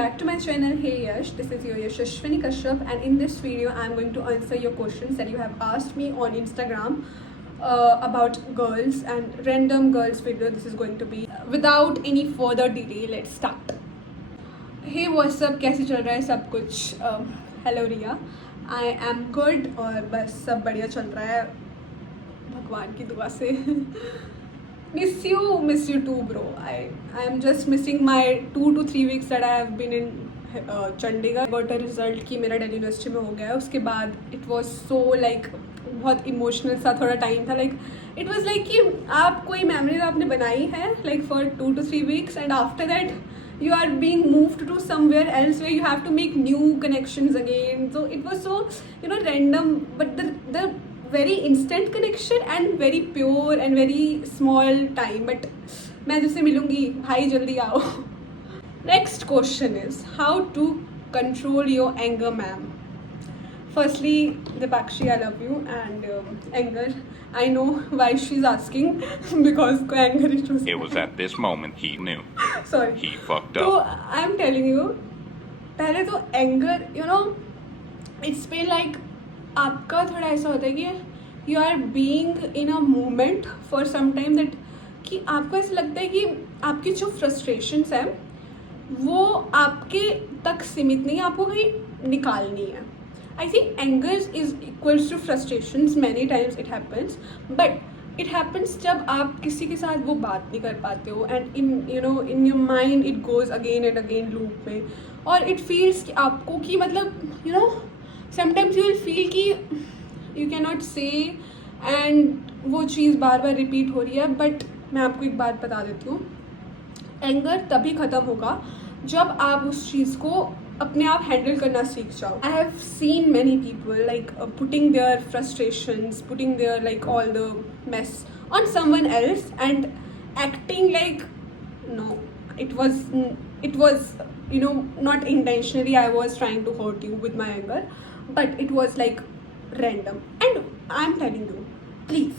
back to my channel. Hey Yash, this is your Yashashwini Kashyap, and in this video I'm going to answer your questions that you have asked me on Instagram about girls and random girls video. This is going to be without any further delay. Let's start. Hey, what's up? कैसे चल रहा है सब कुछ? Hello Riya, I am good और बस सब बढ़िया चल रहा है भगवान की दुआ से. miss you too bro. I am just missing my 2 to 3 weeks that I have been in Chandigarh. got a result कि मेरा दिल्ली यूनिवर्सिटी में हो गया है. उसके बाद it was so like बहुत इमोशनल सा थोड़ा टाइम था. like it was like कि आप कोई मेमोरीज आपने बनाई है like for 2 to 3 weeks and after that you are being moved to somewhere else where you have to make new connections again. So it was so random, but the very instant connection and very pure and very small time. But मैं तुझसे मिलूंगी भाई, जल्दी आओ. Next question is how to control your anger, ma'am. Firstly, Dipakshi, I love you, and anger, I know why she's asking because anger issues. It was at this moment he knew. Sorry. He fucked So up. I'm telling you, पहले तो anger, it's been like आपका थोड़ा ऐसा होता है कि you are being in a moment for some time that कि आपको ऐसा लगता है कि आपकी जो frustrations हैं वो आपके तक सीमित नहीं है, आपको कहीं निकालनी है. I think anger is equals to frustrations. Many times it happens, but it happens जब आप किसी के साथ वो बात नहीं कर पाते हो and in your mind it goes again and again loop में, और it feels कि आपको कि मतलब sometimes you will feel कि you cannot say and वो चीज़ बार बार repeat हो रही है. but मैं आपको एक बात बता देती हूँ, anger तभी ख़त्म होगा जब आप उस चीज़ को अपने आप हैंडल करना सीख जाओ. I have seen many people like putting their frustrations, putting their like all the mess on someone else and acting like no, it was not intentionally I was trying to hurt you with my anger, but it was like random. and I'm telling you, please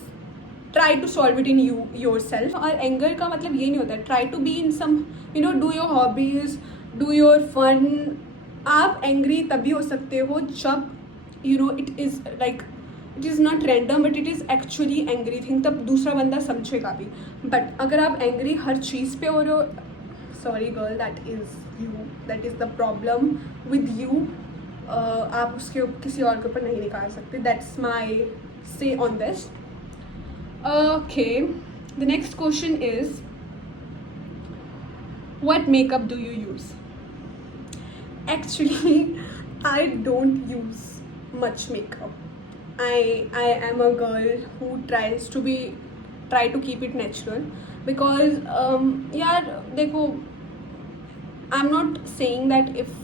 try to solve it in yourself. और anger का मतलब ये नहीं होता है try to be in some do your hobbies, do your fun. आप angry तभी हो सकते हो जब it is not random but it is actually angry thing, तब दूसरा बंदा समझेगा भी. बट अगर आप एंग्री हर चीज़ पे हो रहे हो, sorry girl, that is the problem with you. आप उसके किसी और के ऊपर नहीं निकाल सकते. दैट्स माई से on this. Okay, the next question is what makeup do you use? Actually, I don't use much makeup. I am a girl who try to keep it natural because यार देखो, I'm not saying that if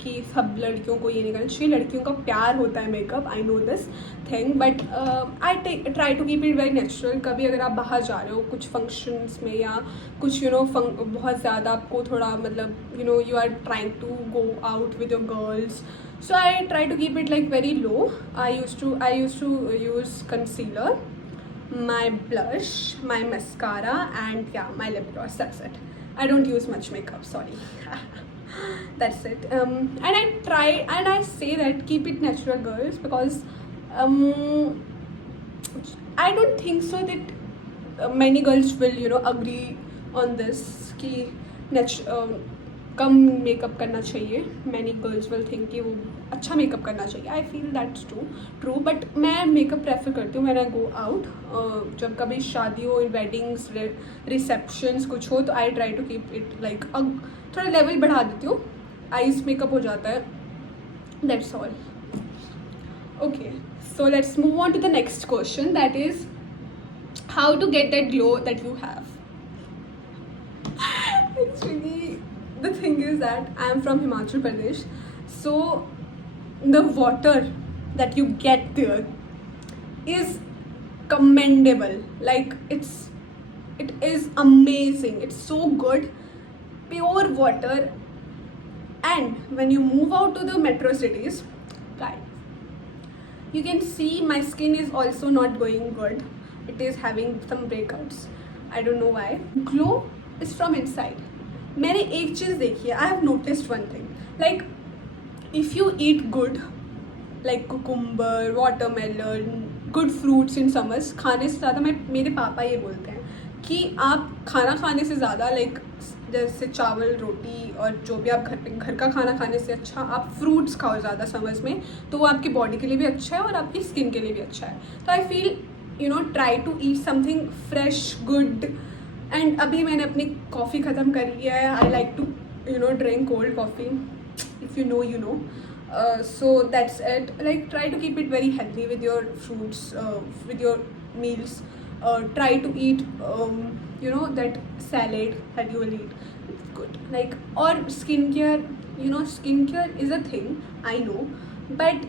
कि सब लड़कियों को ये नहीं करना चाहिए. लड़कियों का प्यार होता है makeup, I know this thing, but I try to keep it very natural. कभी अगर आप बाहर जा रहे हो कुछ फंक्शंस में या कुछ बहुत ज़्यादा आपको थोड़ा मतलब you are trying to go out with your girls, so I try to keep it like very low. I used to use concealer, my blush, my mascara, and yeah, my lip gloss. That's it. I don't use much makeup, sorry. That's it. And I try and I say that keep it natural, girls, because I don't think so that many girls will agree on this कि कम makeup करना चाहिए. Many girls will think कि वो अच्छा makeup करना चाहिए. I feel that's true, but मैं makeup prefer करती हूँ. मैंने गो आउट जब कभी शादी हो, वेडिंग्स, रिसेप्शंस कुछ हो, तो I try to keep it like थोड़ा लेवल बढ़ा देती हूँ. आईज मेकअप हो जाता है. That's all. Okay, so let's move on to the next question, that is how to get that glow that you have. Actually, the thing is that I am from Himachal Pradesh, so the water that you get there is commendable. Like it is amazing. It's so good, pure water. And when you move out to the metro cities, guys, you can see my skin is also not going good. It is having some breakouts. I don't know why. Glow is from inside. मैंने एक चीज़ देखी है, I have noticed one thing, like if you eat good like cucumber, watermelon, good fruits in summers, खाने से ज़्यादा, मेरे पापा ये बोलते हैं कि आप खाना खाने से ज़्यादा लाइक जैसे चावल रोटी और जो भी आप घर का खाना खाने से अच्छा आप फ्रूट्स खाओ ज़्यादा समर्स में, तो वो आपकी बॉडी के लिए भी अच्छा है और आपकी स्किन के लिए भी अच्छा है. तो I feel try to eat something fresh good. And अभी मैंने अपनी कॉफ़ी ख़त्म कर लिया है. I like to drink cold coffee, if you know. So that's it. Like try to keep it very healthy with your fruits, with your meals. Try to eat that salad that you will eat. It's good. Like, or skincare, skincare is a thing, I know, but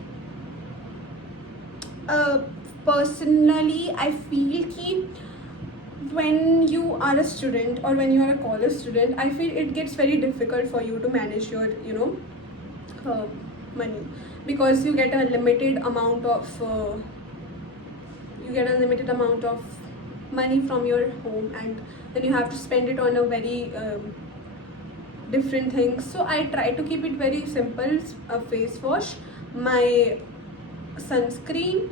personally I feel ki when you are a student or when you are a college student, I feel it gets very difficult for you to manage your money, because you get a limited amount of money from your home, and then you have to spend it on a very different things. So I try to keep it very simple: a face wash, my sunscreen,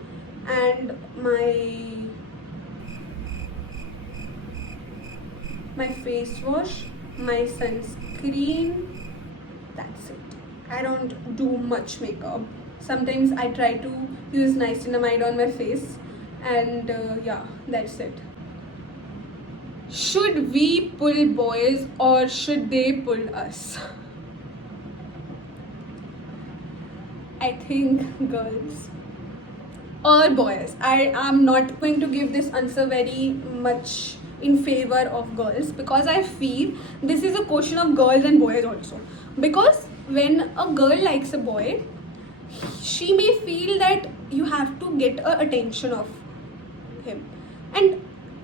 and my face wash, my sunscreen. That's it. I don't do much makeup. Sometimes I try to use niacinamide on my face, and yeah, that's it. Should we pull boys or should they pull us? I think girls or boys. I am not going to give this answer very much in favor of girls, because I feel this is a question of girls and boys also. Because when a girl likes a boy, she may feel that you have to get attention of him, and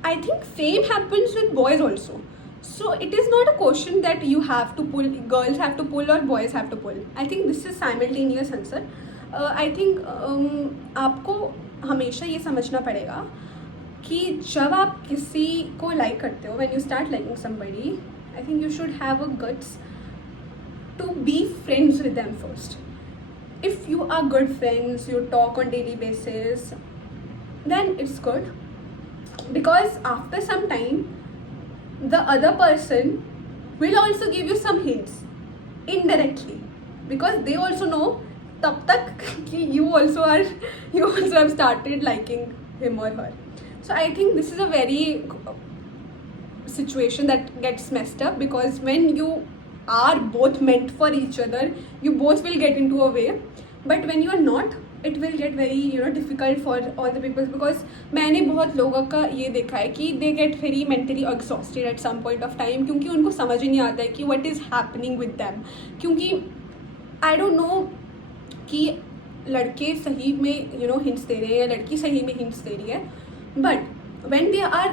I think same happens with boys also. So it is not a question that you have to pull, girls have to pull or boys have to pull. I think this is simultaneous answer. I think आपको हमेशा ये समझना पड़ेगा कि जब आप किसी को लाइक करते हो, when you start liking somebody, I think you should have a guts to be friends with them first. If you are good friends, you talk on daily basis, then it's good, because after some time the other person will also give you some hints indirectly, because they also know tab tak ki you also have started liking him or her. So I think this is a very situation that gets messed up, because when you are both meant for each other, you both will get into a way, but when you are not, it will get very difficult for all the people. Because मैंने बहुत लोगों का ये देखा है कि they get very mentally exhausted at some point of time, क्योंकि उनको समझ ही नहीं आता है कि what is happening with them. क्योंकि I don't know कि लड़के सही में hints दे रहे हैं या लड़की सही में hints दे रही है, but when they are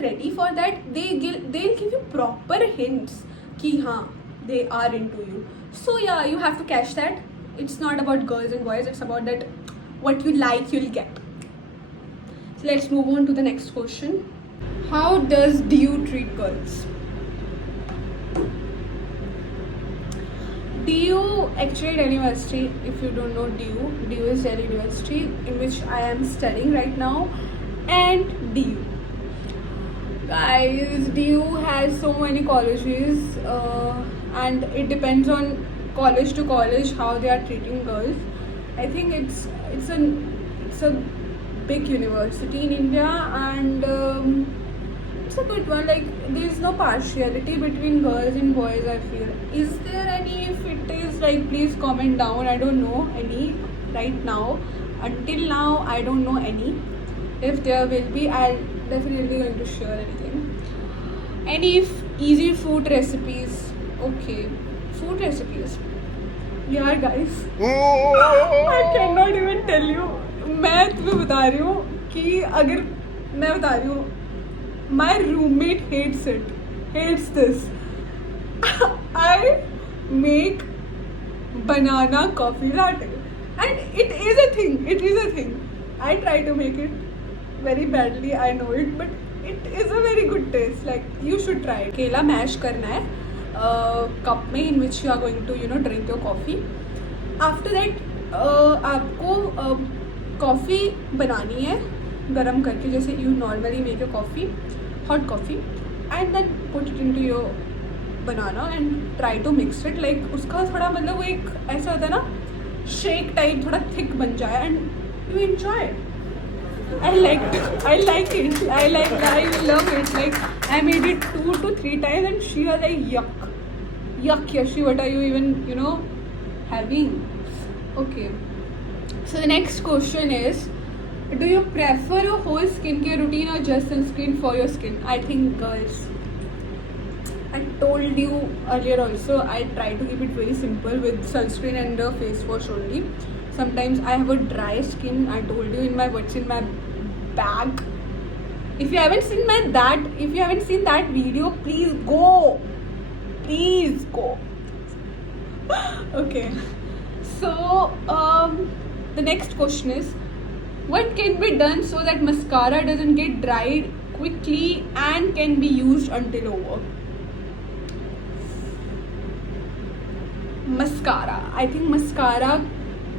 ready for that, they'll give you proper hints कि हाँ they are into you. So yeah, you have to catch that. It's not about girls and boys, it's about that what you like you'll get. So let's move on to the next question. How does DU treat girls? DU, actually Delhi University, if you don't know DU is Delhi University, in which I am studying right now. And DU, guys, DU has so many colleges, and it depends on college to college how they are treating girls. I think it's a big university in India, and it's a good one. Like, there is no partiality between girls and boys, I feel. Is there any? If it is, like, please comment down. I don't know any right now. Until now, I don't know any. If there will be, I'll definitely going to share anything. Any easy food recipes? Okay, food recipes. Yeah, guys. I cannot even tell you. मैं तुम्हें बता रही हूँ कि अगर मैं बता रही हूँ, my roommate hates this. I make banana coffee latte, and it is a thing. I try to make it very badly, I know it, but it is a very good taste. Like, you should try it. केला mash करना है, cup में in which you are going to drink your coffee. After that आपको coffee बनानी है गरम करके, जैसे you normally make your coffee, hot coffee, and then put it into your banana and try to mix it. Like उसका थोड़ा मतलब वो एक ऐसा होता है ना, शेक टाइप थोड़ा थिक बन जाए and you enjoy it. I like it. I love it. Like I made it 2 to 3 times and she was like, yuck, Yashi, what are you even having? Okay. So the next question is, do you prefer a whole skincare routine or just sunscreen for your skin? I think girls, I told you earlier also, I try to keep it very simple with sunscreen and the face wash only. Sometimes I have a dry skin. I told you in my what's in my bag. If you haven't seen that video, please go. Okay. So the next question is, what can be done so that mascara doesn't get dried quickly and can be used until over? Mascara. I think mascara,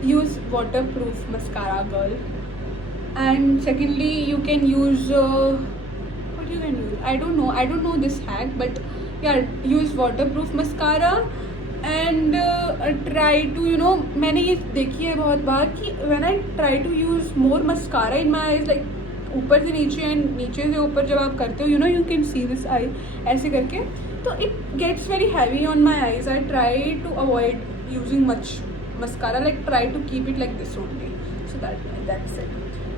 use waterproof mascara, girl. And secondly, you can use what you can use, I don't know this hack, but yeah, use waterproof mascara and try to मैंने ये देखी है बहुत बार कि when I try to use more mascara in my eyes, like ऊपर से नीचे and नीचे से ऊपर जब आप करते हो, you can see this eye ऐसे करके, तो it gets very heavy on my eyes. I try to avoid using much mascara, like try to keep it like this only. So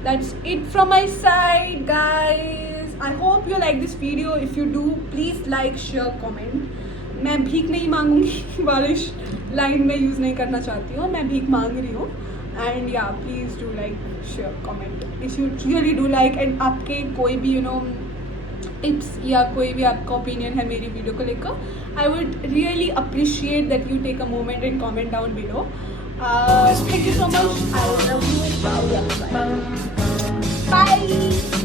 that's it from my side, guys. I hope you like this video. If you do, please like, share, comment. मैं भीख नहीं मांगूंगी, बारिश line में use नहीं करना चाहती हूँ, मैं भीख मांग रही हूँ. एंड या please do like, share, comment if you really do like. And आपके कोई भी टिप्स या कोई भी आपका ओपिनियन है मेरी वीडियो को लेकर, I would really appreciate that you take a moment and comment down below. Thank you so much. I love you. Bye.